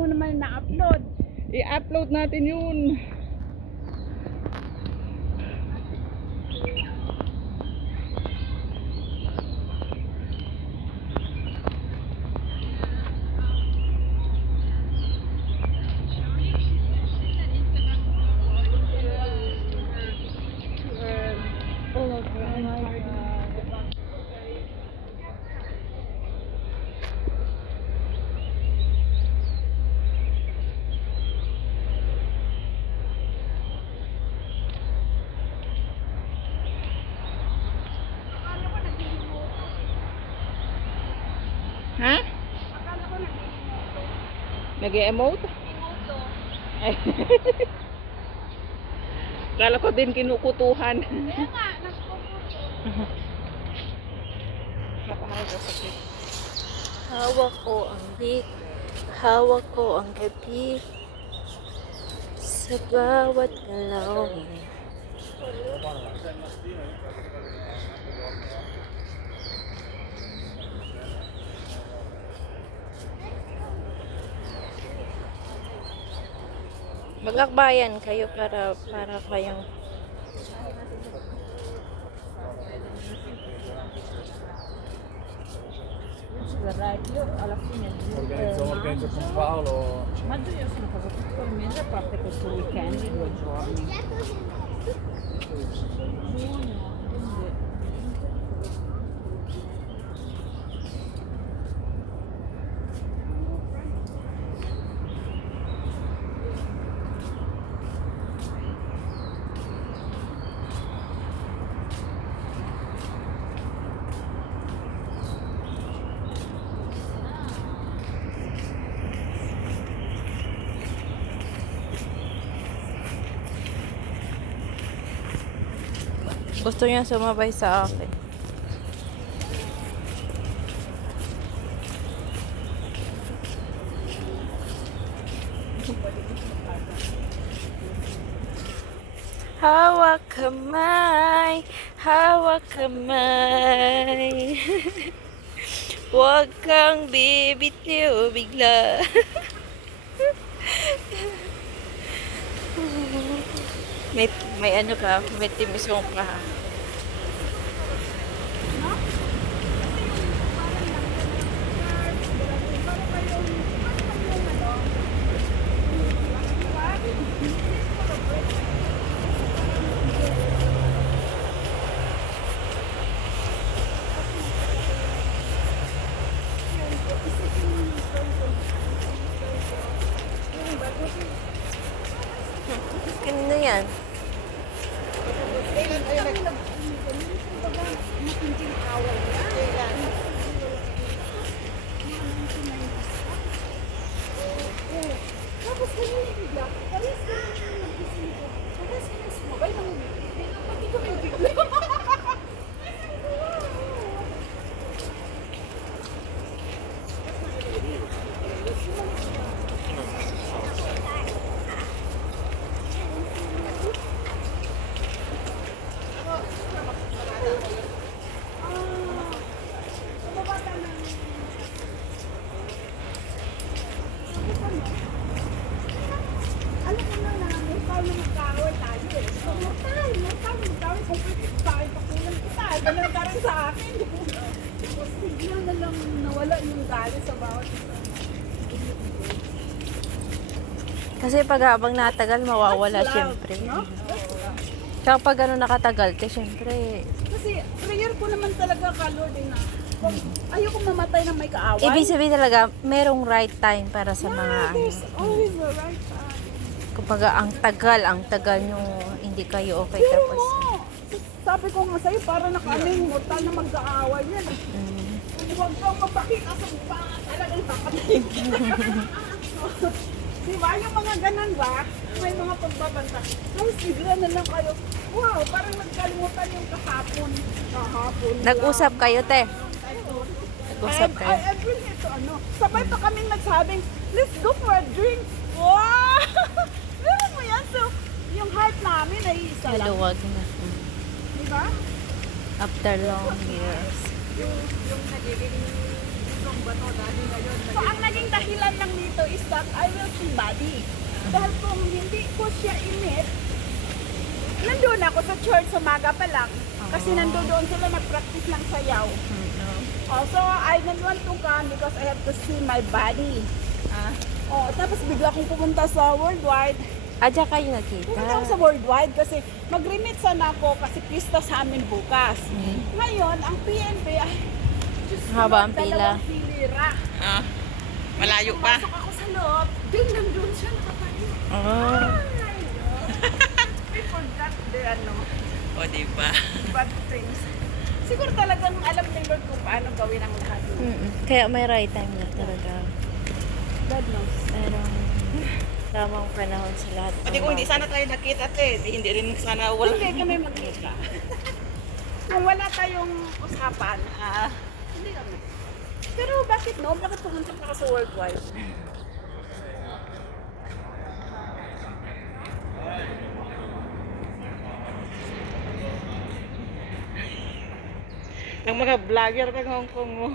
mo naman na-upload. I-upload natin yun. Ha? Akala ko nag-emoto. Nag-emote? Emoto. Ay. Kala ko din kinukutuhan. Kaya nga, nagpuputo. Hawak ko ang beat, hawak ko ang gabi, sa bawat galaw. Magakbayan kayo para kayong Organizzo con Paolo. Maggio io sono casa tutto il mese a parte questo weekend di 2 giorni. Giugno, quindi gusto niya sumabay sa akin. Hawak kamay, hawak kamay. Huwag kang bibitiw bigla. may ano ka, may timisong ka. Ano yan? Tapos kanina bigla, pares ka naman nagising ko. Pares ka na sumabay ng pati ko may bigla. Alam mo na may tao na magkaaway tayo eh. So, magkaaway kung tayo pakulang kita. Ganun ka rin sa akin. Tapos bigla na lang nawala yung galit sa bawat isa. Kasi pag habang natagal, mawawala syempre. No? Tsaka pag ano nakatagal, syempre. Kasi prayer ko naman talaga ka Lord eh, na kung ayoko mamatay na may kaaway. Ibig sabihin talaga, merong right time para sa mga ano. There's always a right time. Kumbaga, ang tagal nyo hindi kayo okay Pero tapos. mo, sabi ko nga sa'yo, para nakaling mortal na mag-aaway yan. Huwag kang mapakita sa mukha, talagang kapatid. Diba? Yung mga ganun ba? May mga pagbabanta. Tapos bigla na lang kayo, wow, parang nagkalimutan yung kahapon. Nag-usap kayo, te. Nag-usap kayo. I bring it to ano. Sabay pa kaming nagsabing, let's go for a drink. Wow! Meron mo yan. So, yung heart namin ay isa lang. Maluwag na. Diba? After long years. So, ang naging dahilan lang nila dito is that I will see body. Dahil kung hindi ko siya i-meet, nandun ako sa church sa umaga pa lang. Kasi nandoon sila nag-practice ng sayaw. So I don't want to come because I have to see my body. Tapos bigla akong pumunta sa Worldwide. Diyan kayo nakita. Pumunta ako sa Worldwide kasi mag-remit sana ako kasi pista sa amin bukas. Ngayon, ang PNP ay Diyos ko, Haba ang pila. dalawang pilira. Malayo pa. Pumasok ako sa loob, nandun siya nakatayo. I forgot the O, diba? bad things. Siguro talagang alam ni Lord kung paano gawin ang lahat. Kaya may right time na talaga. God knows. Pero tamang panahon sa lahat. Pati kung hindi sana tayo nakita, hindi rin sana wala. Hindi kami magkita. Kung wala tayong usapan, hindi kami. Pero bakit no? Bakit pumunta pa ako sa Worldwide? Ang mga vlogger ng Hong Kong mo.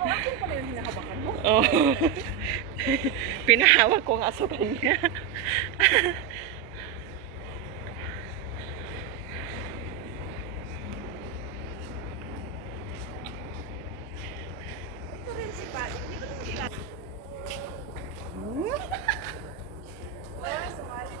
Akin pala yung hinahawakan mo. Oh. Pinahawak ko nga sa kanya. Ito rin si Patty. Hindi ko rin kilala. Sumali.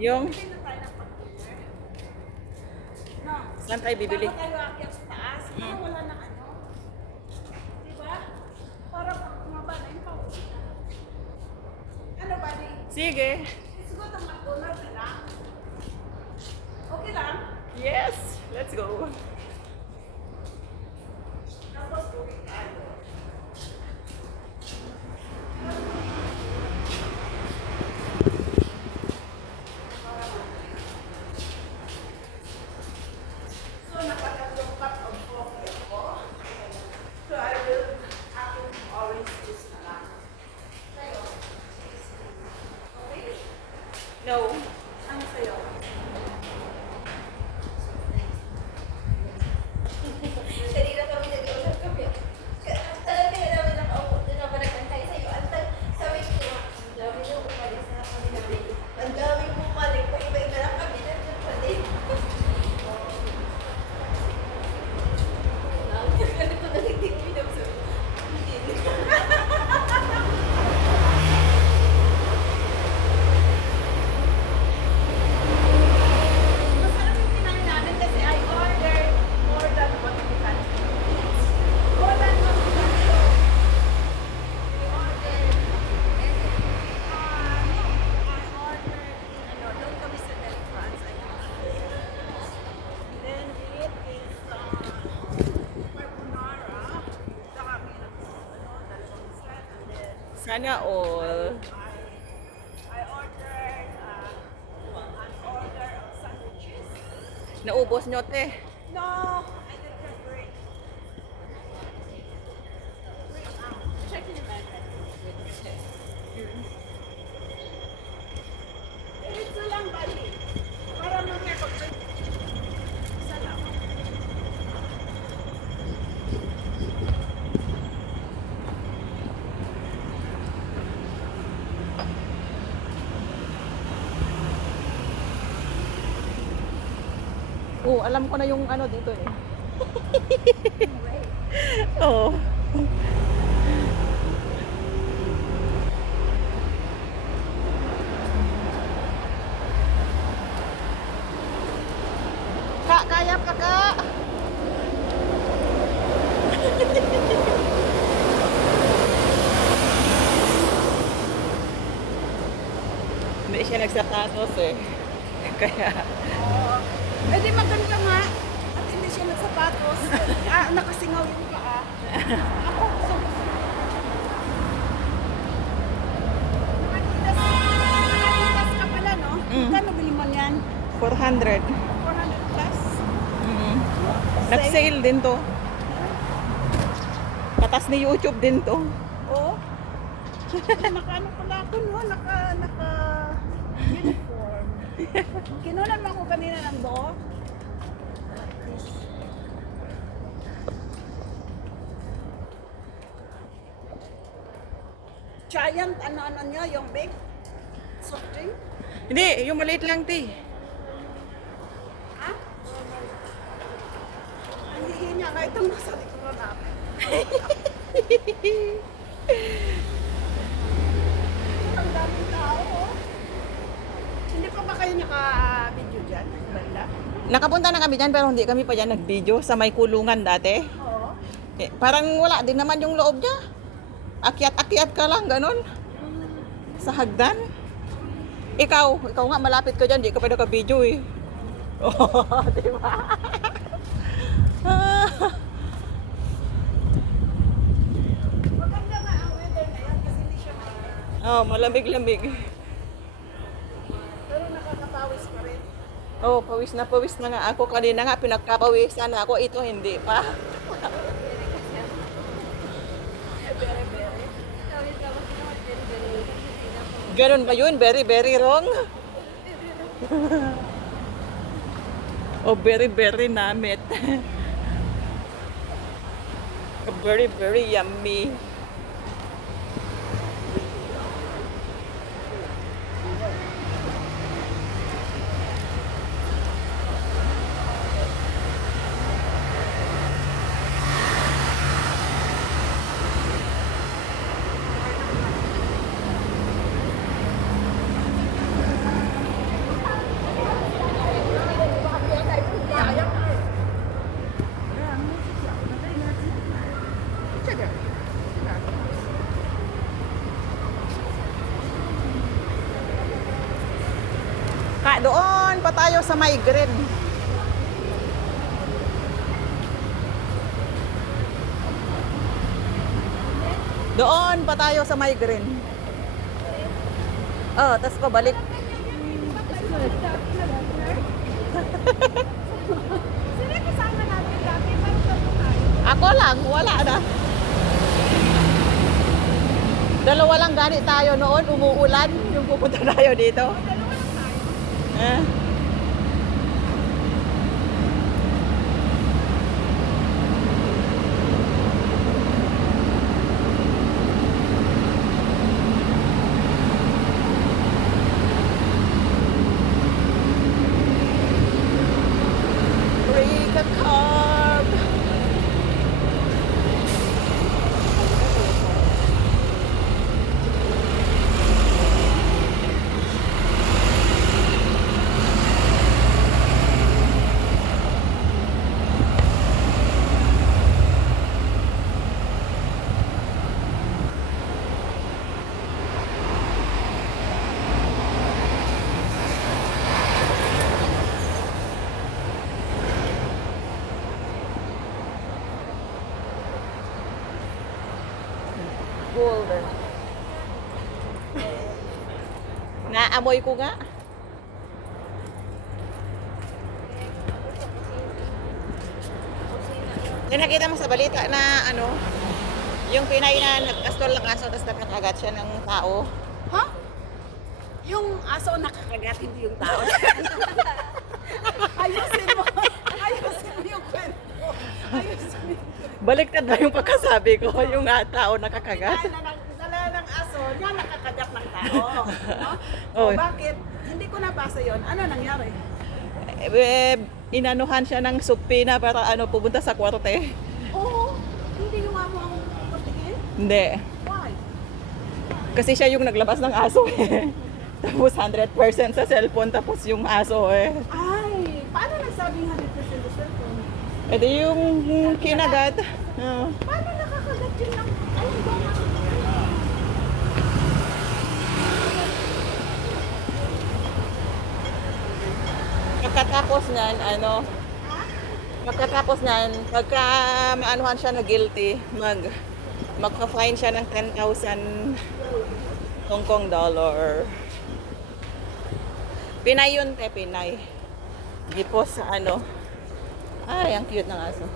Yung, saan tayo bibili? Bago tayo aakyat sa taas, wala na ano. Diba? Para mababa na yung pauwi. Ano ba di? Sige. Let's go to McDonald's na lang. Okay lang? Yes, let's go. Tapos uwi tayo. So, nakatatlong cup of coffee ako. So, I will aking orange juice na lang. Sa'yo? Okay? No. Ano sa'yo? Kanina kami nag-uusap kami. Alam ka na namin nakaupo doon na nagkantay sa'yo. Sabi ko, ang dami nung umalis na kami namin. Ang dami bumalik. Pag-iba-iba lang kami. Nandun pa din. Ganito na hindi ko pinapsabi. Hindi. Masarap yung kinain namin kasi I ordered more than what we can eat. More than what we can eat. We ordered, doon kami sa Del France, I think. Then we ate this carbonara. Saka kami dalawang set. And then Sana all. I ordered an order of sandwiches. Naubos nyo, te. No, I didn't have break. Check in my bed. Ito lang, bali. Para mamaya pag-break. Isa lang. Oh, alam ko na yung ano dito eh. Oo. Kak, kaya ka, Kak? hindi siya nagsapatos eh. Kaya, Eh di maganda nga. At hindi siya nagsapatos. Nakasingaw yung paa. Ako, so nakatitas ka pala, no? Magkano bili mo yan? 400. 400 plus? Nag-sale din to. Patas ni YouTube din to. Oo. Naka-ano pala ako, no? Naka-uniform. Kinunan mo ako kanina ng buo. Giant, ano-ano nyo, yung big soft drink? Hindi, yung maliit lang ti. Ha? Ang hihin niya nga itong nasa likuran namin. Ang daming tao, oh. Hindi pa ba kayo naka-video dyan? Banda? Nakapunta na kami dyan pero hindi kami pa dyan nag-video sa may kulungan dati. Oo. Eh, parang wala din naman yung loob niya. Akyat-akyat ka lang, ganun. Sa hagdan. Ikaw nga malapit ka dyan, di ka pa naka-video eh. Oh, di ba? Maganda nga ang weather na yan kasi hindi siya mainit. Oh, malamig-lamig. Pero nakakapawis pa rin. Oh, pawis na nga ako. Kanina nga pinagkapawisan ako. Ito hindi pa. Ganun ba yun? Very, very wrong? Oh, very, very namit. Very, very yummy. Doon pa tayo sa may green. Doon pa tayo sa may green. Oh, tas pabalik. Sino kasama natin dati? Parang tayo. Ako lang, wala na. Dalawa lang gani tayo noon, umuulan, yung pupunta tayo dito. Eh? Break a carb. Golden. Naamoy ko nga. Yung nakita mo sa balita na ano, yung Pinay na nagkastol ng aso tapos nakagat siya ng tao. Ha? Yung aso nakakagat, hindi yung tao. Ayusin mo. Ayusin mo yung kwento. Ayusin mo. Baliktad ba yung pagkasabi ko? Yung tao nakakagat? Dala ng aso, niya nakakagat ng tao. No? Oh. O bakit? Hindi ko nabasa yon. Ano nangyari? Inanuhan siya ng supina para pupunta sa kwarte. Oo. Hindi yung amo ang patingin? Hindi. Why? Kasi siya yung naglabas ng aso eh. Tapos 100% sa cellphone tapos yung aso eh. Ay, paano nagsabing 100% sa cellphone? E di yung kinagat. Paano nakakagat yun ng... Ayun ba na? pagkatapos niyan, pagka maanuhan siya na guilty, magpa-fine siya ng 10,000 Hong Kong dollar. Pinay yun, Pinay. Gipos sa Ay, ang cute ng aso.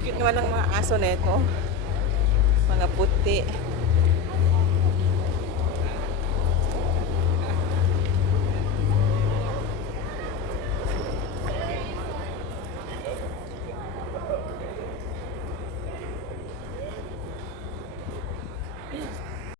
Cute naman ng mga aso nito. Mga puti.